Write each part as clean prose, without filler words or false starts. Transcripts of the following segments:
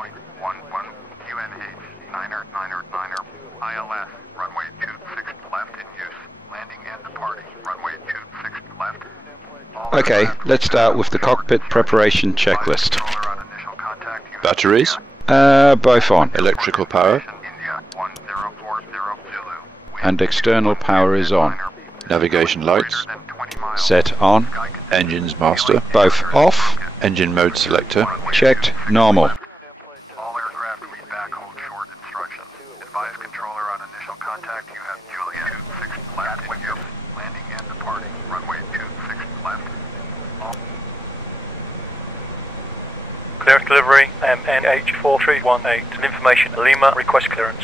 UNH, Niner, ILS, runway 26 left in use, landing and departing, runway 26 left. Okay, let's start with the cockpit preparation checklist. Batteries, Both on, electrical power, and external power is on. navigation lights, Set on, engines master, both off, engine mode selector, checked, normal. All aircraft read back hold short instructions. Advise controller on initial contact you have Juliet 26 left in use, landing and departing, runway 26 left. Clearance delivery, MNH4318. Information, Lima, request clearance.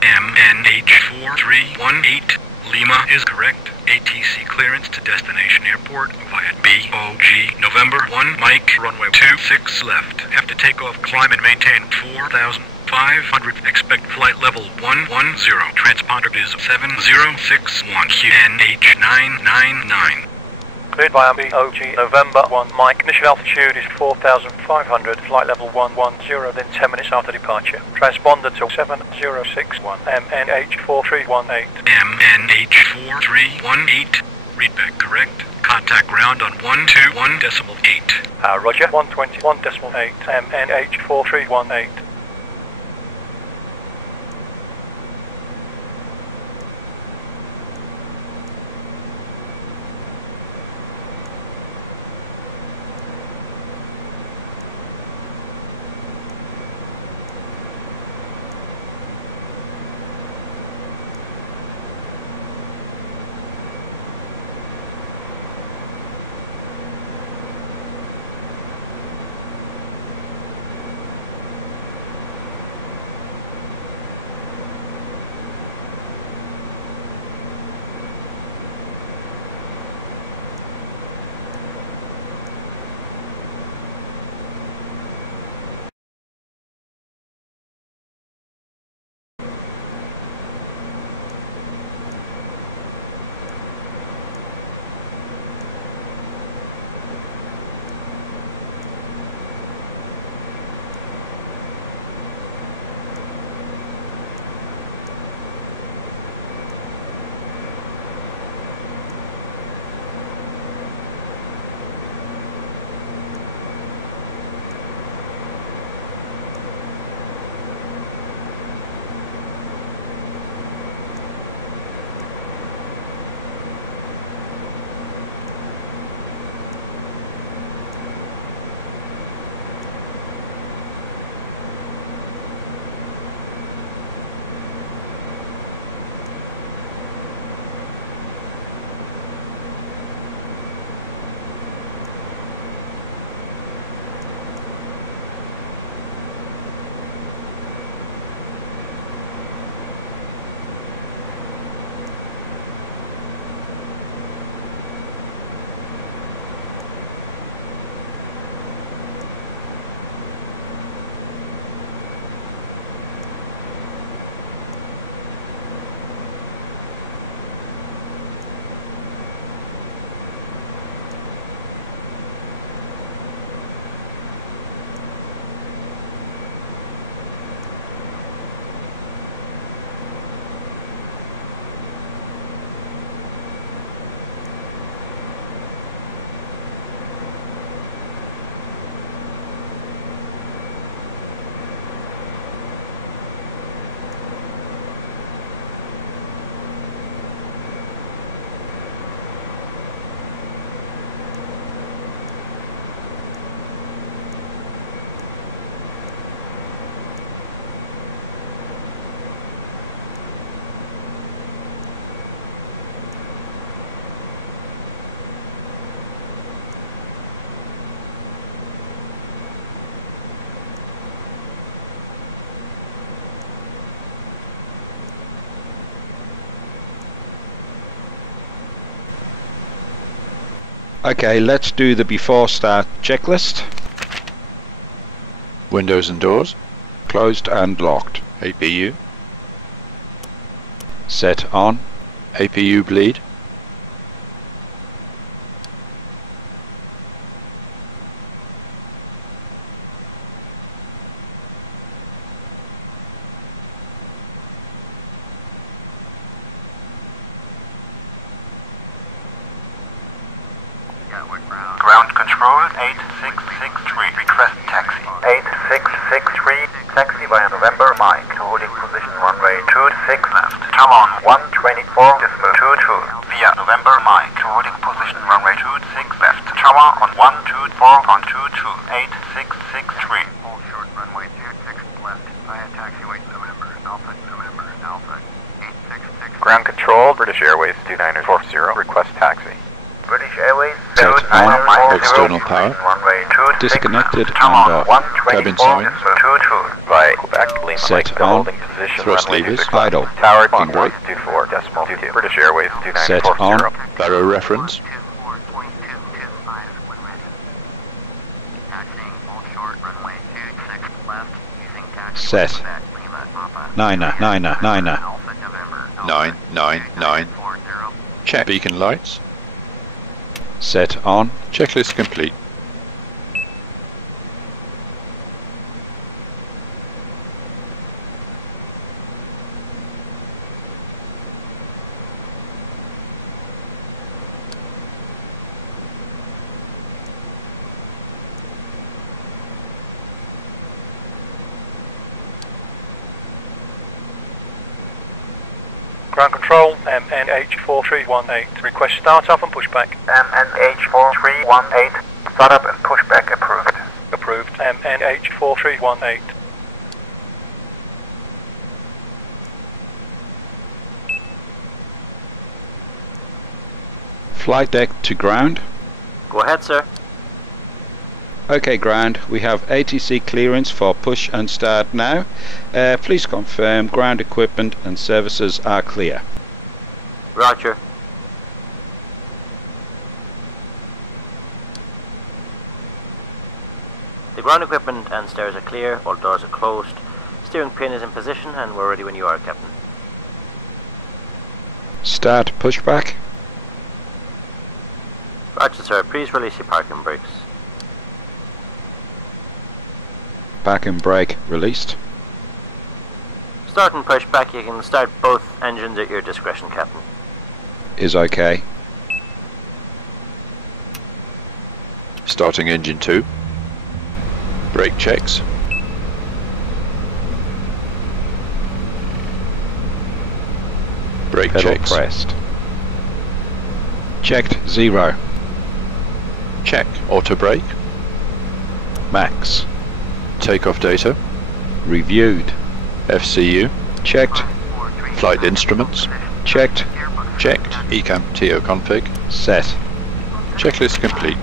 MNH4318, Lima is correct. ATC clearance to destination airport via BOG. November 1, Mike, runway 26 left. After takeoff, climb and maintain 4,500. Expect flight level 110. Transponder is 7061. QNH999. Cleared via BOG, November 1, Mike. Initial altitude is 4,500, flight level 110, then 10 minutes after departure. Transponder to 7061, MNH4318. MNH4318, readback correct. Contact ground on 121.8. Roger, 121.8, MNH4318. Okay, let's do the before start checklist. windows and doors, Closed and locked. APU, Set on. APU bleed, taxi via November Mike to holding position runway 26 left. Come on 124 dispatch 22 via November Mike to holding position runway 26 left. Tower on 124.22 8663. Hold short runway 26 left via taxiway November Alpha 866. Ground control, British Airways 2940, request taxi. British Airways Set on, 2940, external power. runway 26 Disconnected left. Tower and off. Cabin 124 sign. dispatch 22. Via Quebec, Lima Set Mike, still on. holding position, Thrust runway levers 26 idle. Tower Parking brake. 24.22. British Airways Set 2940. on. Barrow reference. 24.2225 when ready. Taxiing hold short runway 26 left using taxi Set. Quebec, Lima Papa. Niner. Alpha November 999. 40. Check beacon lights. Set on. Checklist complete. Ground control, MNH4318. Request start off and pushback. MNH4318. Startup and pushback approved. Approved. MNH4318. Flight deck to ground. Go ahead, sir. Okay, ground. We have ATC clearance for push and start now. Please confirm ground equipment and services are clear. Roger. The ground equipment and stairs are clear, all doors are closed. Steering pin is in position and we're ready when you are, Captain. Start pushback. Roger, sir. Please release your parking brakes. Parking brake released. Start and pushback. You can start both engines at your discretion, Captain. Is okay. Starting engine 2. Brake checks. Brake Pedal checks. pressed. Checked 0. Check. Auto brake. Max. Takeoff data. Reviewed. FCU. Checked. Flight instruments. Checked. Checked. ECAM TO config. Set. Checklist complete.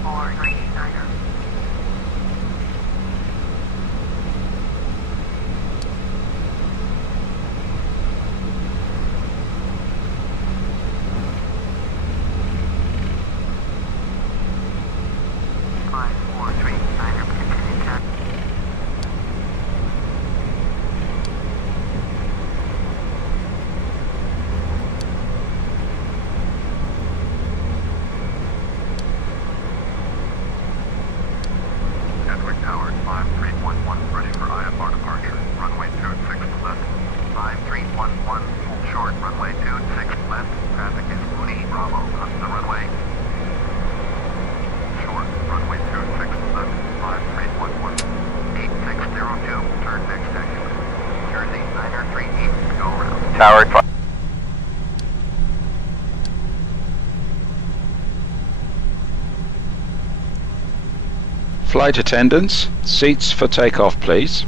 Gatwick Tower 5311 ready for IFR departure. Runway 26 left. 5311 hold short runway 26 left. Traffic is Moody Bravo on the runway. Short runway 26 left. 5311 8602 turn next taxiway. Jersey 938 go around. Tower Flight attendants, seats for takeoff please.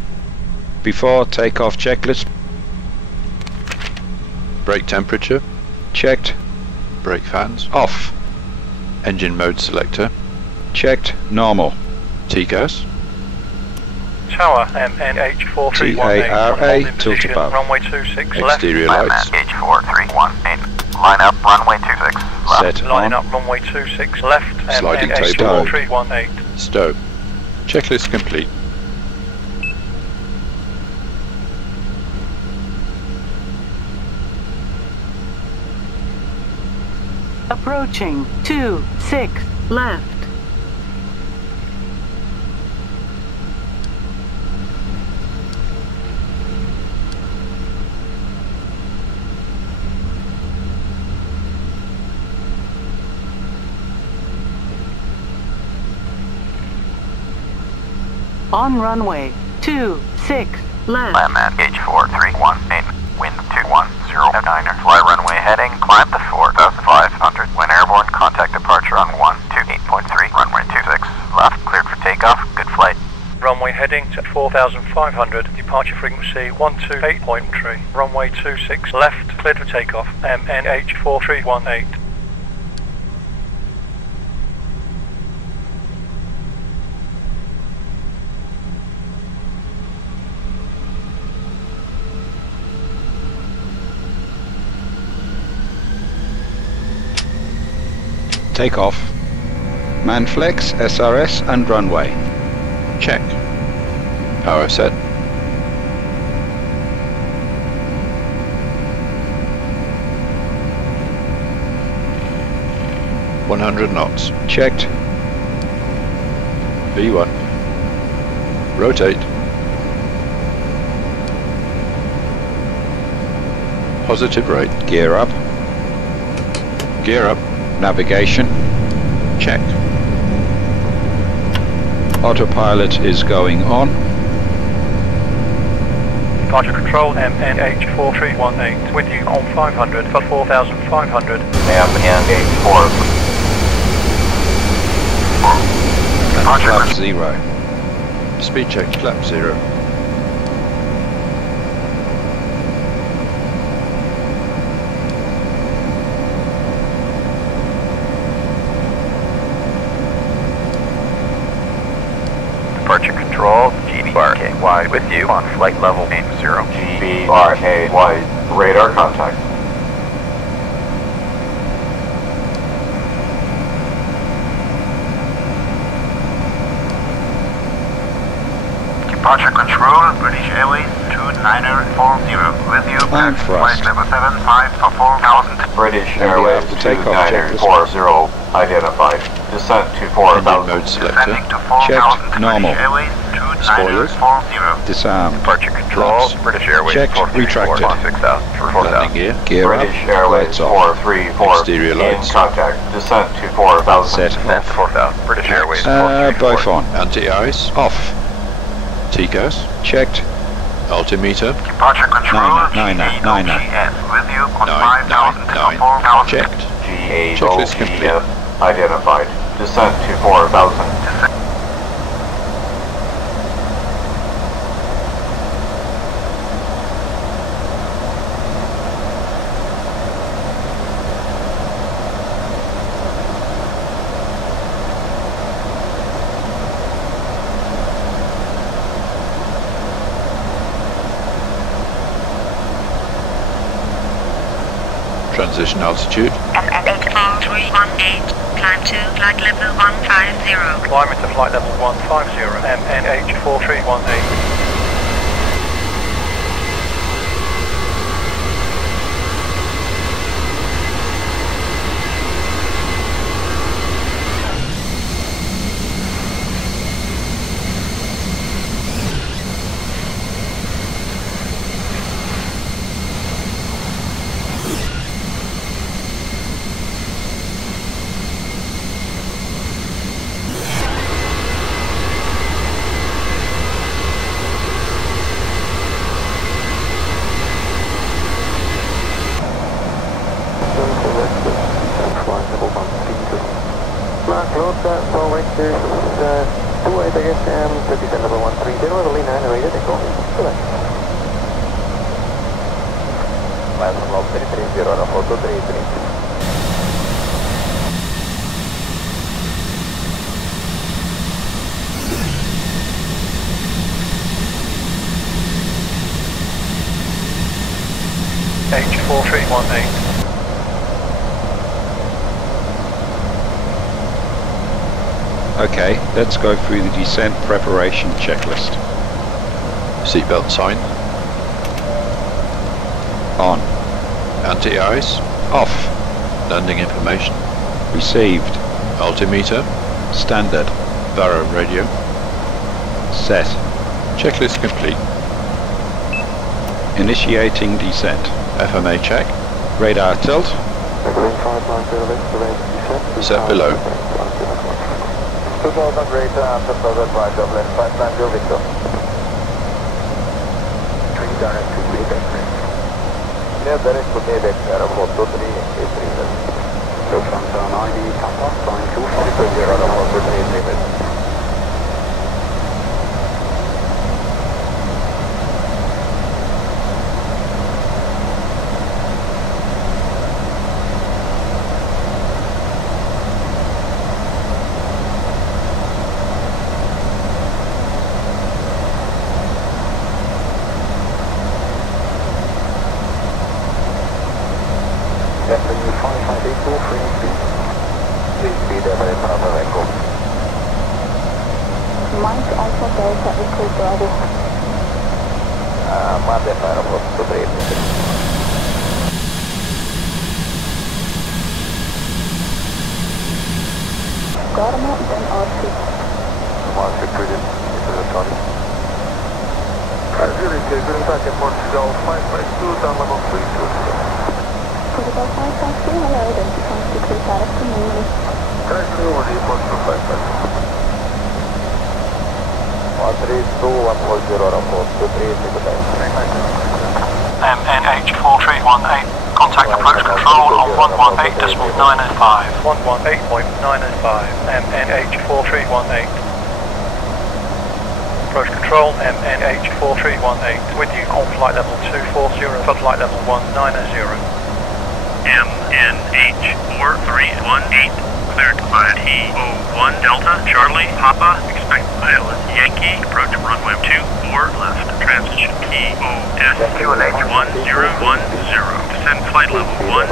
Before takeoff checklist. Brake temperature. Checked. Brake fans. Off. Engine mode selector. Checked. Normal. TCAS. Tower, MNH4318. TARA, Holding tilt position, above. runway 26 left. Exterior lights. MNH4318. Line up runway 26 left. Set Lining on. up runway 26 left. Sliding MNH4318. Stow. Checklist complete. Approaching 26 left. On runway 26 left. Landman gauge 4318, wind 210, fly runway heading, climb to 4,500. When airborne, contact departure on 128.3, runway 26 left, cleared for takeoff, good flight. Runway heading to 4,500, departure frequency 128.3, runway 26 left, cleared for takeoff, MNH 4318. Takeoff. Manflex, SRS and runway. Check. Power set. .100 knots. Checked. V1. Rotate. Positive right. Gear up. Gear up. Navigation. Check. Autopilot is going on. Departure control MNH 4318, with you on 500 for 4,500. MNH 4. Flap 0. Speed check. Flap 0. Departure control, GBRKY with you on flight level 80. GBRKY, radar contact. Departure control, British Airways 2940 with you. Climb thrust. Flight level 75 for 4,000. British Airways after takeoff, 2940 identified. Descent to 4,000. Engine mode selector. Descending to 4,000. Checked. Normal. British Airways Spoilers. 2940. Disarmed. Departure control, Flaps. British Airways Checked. 434 Retracted. 6,000 for 4,000. Landing gear. Gear up. British Airways Lights off. 434 Exterior lights. in contact. Descent to 4,000. Set Descent to 4,000. British Airways both on. Anti-ice. Off. TCAS. Checked. Altimeter. Departure control, Niner. GAGS with you on 9, 5,000 to 9, 9. 4,000. Checked. Checklist complete. Identified. Descent to 4,000. Transition altitude. FSX A321, climb to flight level 150. Climb to flight level 150, MNH 4318. H4318. Okay, let's go through the descent preparation checklist. Seatbelt sign. On. Anti-ice. Off. Landing information. Received. Altimeter. Standard. Baro radio. Set. Checklist complete. Initiating descent. FMA check. Radar tilt. Set below. 2000 rate, 5 Victor. direct to Quebec. Yeah, direct to Quebec, Aerosoft A321. Lufthansa 90, Papa, flying 250, Aerosoft A321. Mike Alpha Delta Echo Bravo. Mande Aerosoft A321. Garma, then R6. Market prudent, this is a Tony. Zurich, contact at Portugal 552, down level 320. Portugal 552, hello, identifying to clear direct to Mumbai. Correct, over the Portugal 552. 132, 140, Aerosoft A321. MNH4318, contact approach control on 118.905. 118.905, MNH4318. Approach control, MNH4318, with you on flight level 240, for flight level 190. MNH4318, cleared to flight T01 Delta, Charlie, Papa, expect pilot Yankee, approach runway 24 left, transition POS 1010, descend flight level 150.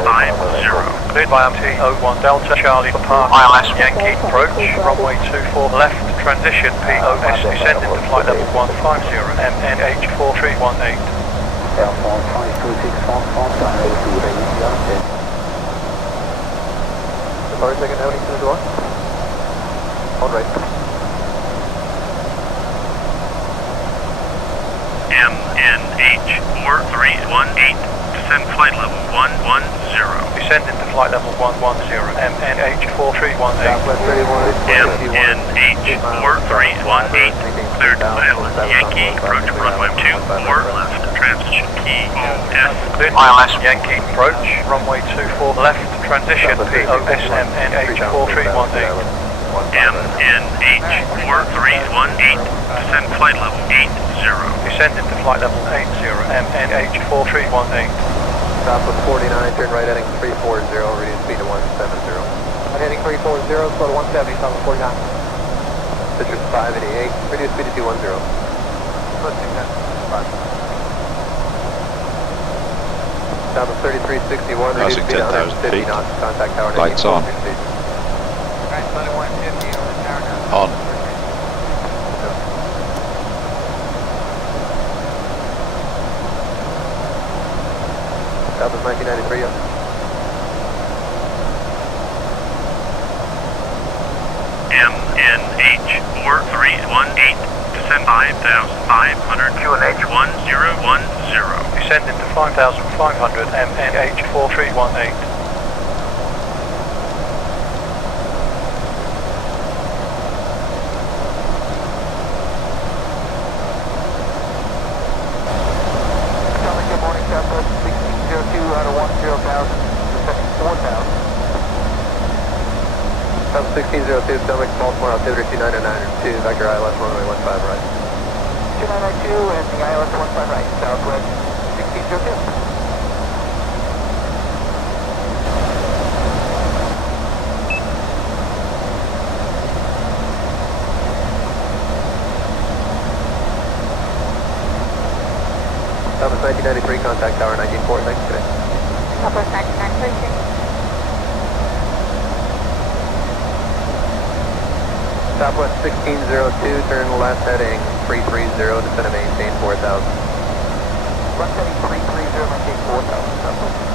Cleared by T01 Delta, Charlie, Papa, ILS Yankee, approach, runway 24 left, transition POS, descending to flight level 150, MNH4318. Sorry, second heading to the door. On right. MNH4318, descend flight level 110. Descending to flight level 110, MNH4318. MNH4318, cleared to pilot Yankee, approach runway 24 left, transition POS. Cleared ILS Yankee, approach runway 24 left, transition POS MNH4318. MNH4318, descend flight level 80. Descending to flight level 80, MNH4318. Stop with 49, turn right heading 340, reduce speed to 170. Heading 340, slow to 170, stop with 49. Citrus 588, reduce speed to 210. Stop at 3361, reduce speed to 150 knots, contact tower. Lights on. On. Stop at 1993, yeah. MNH4318, descend 5,500, QNH 1010. Descending to 5,500, MNH4318. Good morning, Southwest 1602 out of 10,000, descending 4,000. South 1602, stomach, Baltimore, altimeter 2992, vector ILS runway 15 right. 2992 and the ILS 15 right, Southwest 1602. Southwest 1993, contact tower 194, thanks today. Southwest 1993. Southwest 1602, turn left heading 330, descend and maintain 4,000. Left heading 330, maintain 4,000, Southwest.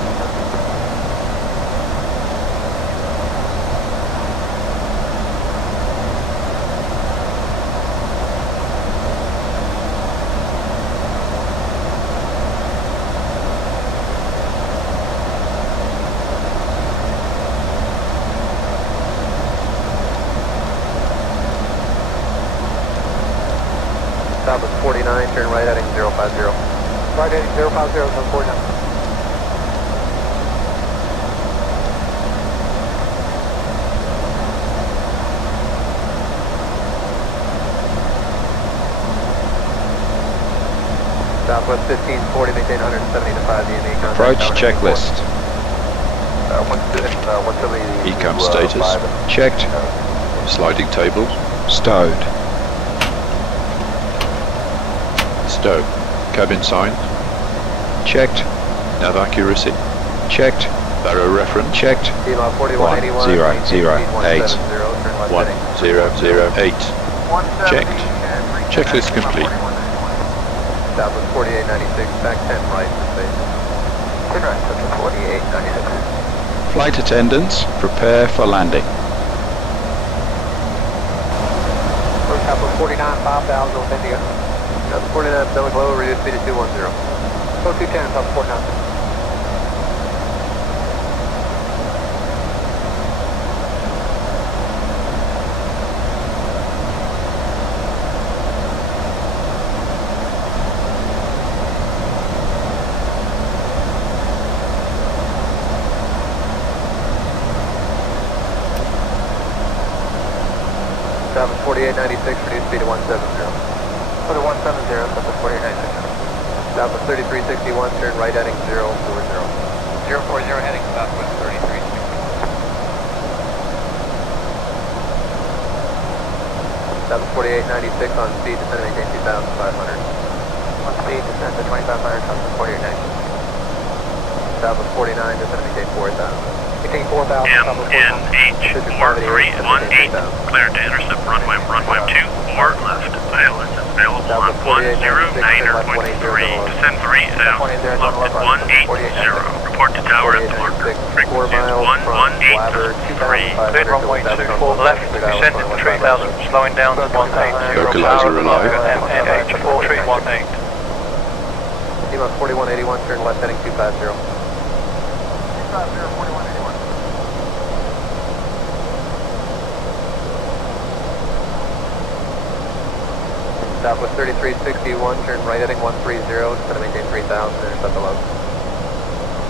Stop at 49, turn right heading 050. Right heading 050, 49. Southwest 1540, maintain 170 to 5 DME. Approach checklist. Ecam status. Checked. Sliding tables. Stowed. Stow. Cabin signs. Checked. Nav accuracy. Checked. Barrow reference. Checked. 1008. 1008. Checked. Checklist complete. Southwest 4896, back 10 right to space. 10 right, Southwest 4896. Flight attendants, prepare for landing. Southwest 49, 5000, India. Southwest 49, Belly Glow, reduce speed to 210. 0210, Southwest 49. Southwest 4896, reduce speed to 170. For the 170, Southwest 4896. Southwest 3361, turn right heading 040. 040 heading Southwest 3361. Southwest 4896 on speed, descend and maintain 2500. On speed, descend to 2500, Southwest 4896. Southwest 49, descend and maintain 4000. MNH4318, cleared to intercept runway 24 left. ILS is available on 109.3, descend 3000, locked at 180. Report to tower at the marker. Frequency is 118.3. Cleared runway 24 left, descending to 3000, slowing down to 180. Localizer alive. MNH4318. Lima 4181, turn left heading 250. 250, 4181. Southwest 3361, turn right heading 130, descend to maintain 3000, intercept the low.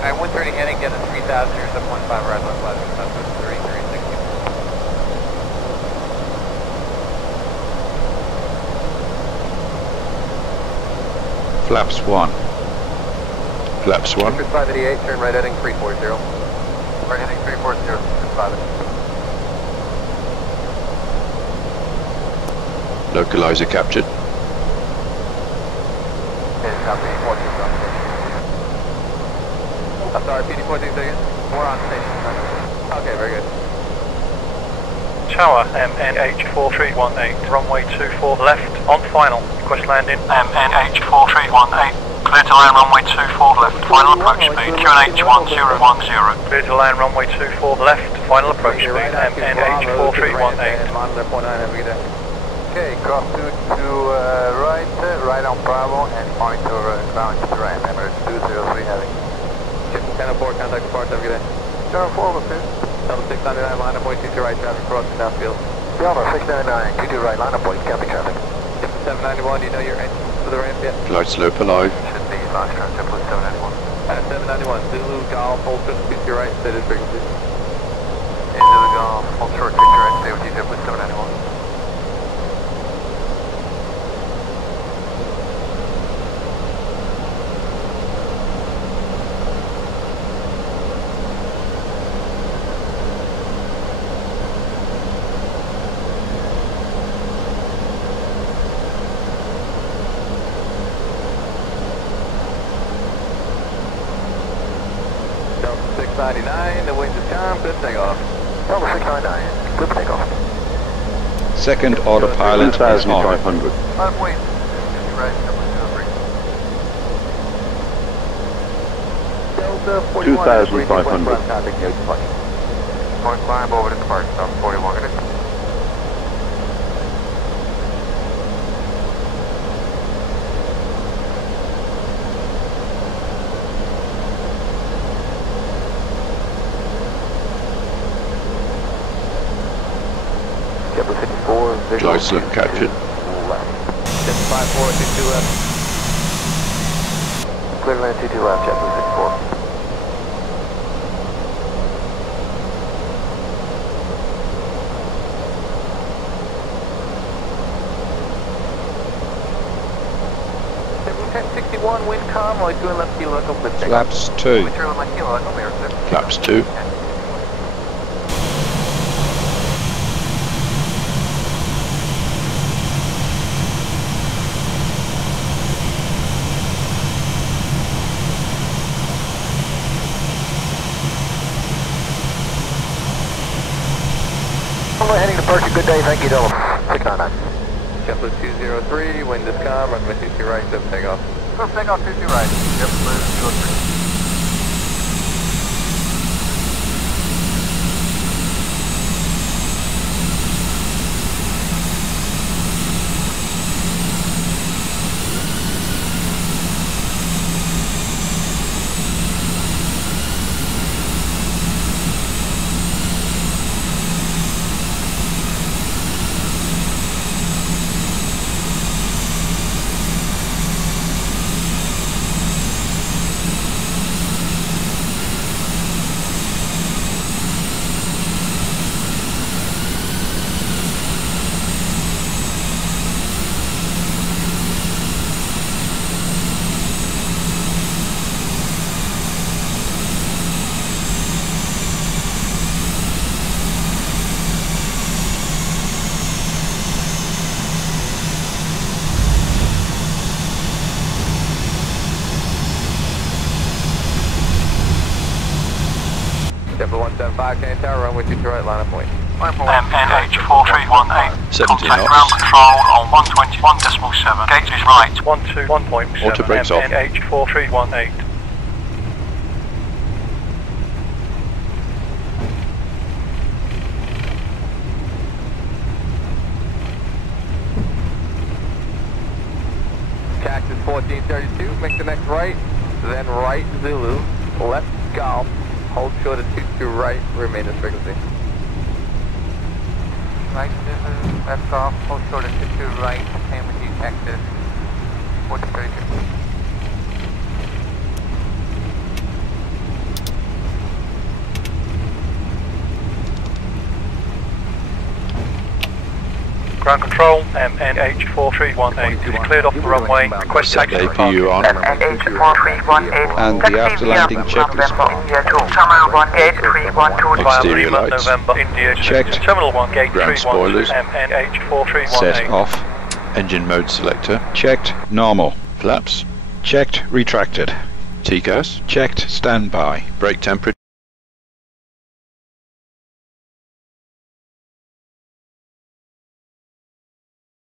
Alright, 130 heading, get to 3000, intercept 15 right left left, Southwest 3360. Flaps 1. Flaps 1. 588, turn right heading 340. Right heading 340, 5. Localizer captured. Copy, 14 I'm sorry, PD-14 again? We're on station. Okay, very good. Tower, MNH4318, runway 24 left, on final, request landing. MNH4318, clear to land runway 24 left, final approach speed, QNH1010. Clear to land runway 24 left, final approach speed, MNH4318. Monitor 49, have a good day. Okay, cross to right on Bravo and monitor ground terrain, Emirates 203 heading. Shifting 1004, contact departure, have a good day. 1004, over 699, line up, point 22 right, traffic crossing downfield. Delta 699, 22 right, line up, point, copy traffic. Shifting 791, do you know your engine for the ramp yet? Flight slope alive. Should be launch traffic, template 791. 791, Zulu, Golf, hold short, speed to your right, stated frequency. Into the Golf, hold short, speed to your right, stay with you, template 791. Delta 699, the wind is calm, good takeoff. Delta 699, good takeoff. Second autopilot is on. 2,500. Wait, right, Delta 41, 2,500. contact near departure. Point climb over to departure, Delta 41, good. Glide slope captured. Left. 54, 62 left. clear land 22 left, JetBlue 64. Wind calm, like doing left kilo, local, but Flaps 2. Flaps 2. Heading to departure, good day, thank you, Delta. 699. JetBlue 203, wind is calm, runway 22 right, so takeoff. Takeoff 22 right, JetBlue 203. JetBlue 175, Canadian Tower, runway 22 right, line of point. MNH 4318. 70 Contact knots. ground control on 121.7. Gate is right. 121.7. Auto brakes off. MNH 4318. Cactus 1432, make the next right, then right Zulu, left Golf, hold short at 22 right, remain at frequency. Right Zulu, left Golf, hold short at 22 right, same with you, Cactus 1432. Ground control, MNH 4318. To be cleared off the runway, request Set taxi APU on. MNH 4318. And the after landing checklist. India 2. Terminal 1, gate 312. via Exterior Lima, lights. November, India. Checked. Terminal 1, gate Ground 312. spoilers. MNH 4318. Set off. Engine mode selector. Checked. Normal. Flaps. Checked. Retracted. TCAS. Checked. Standby. Brake temperature.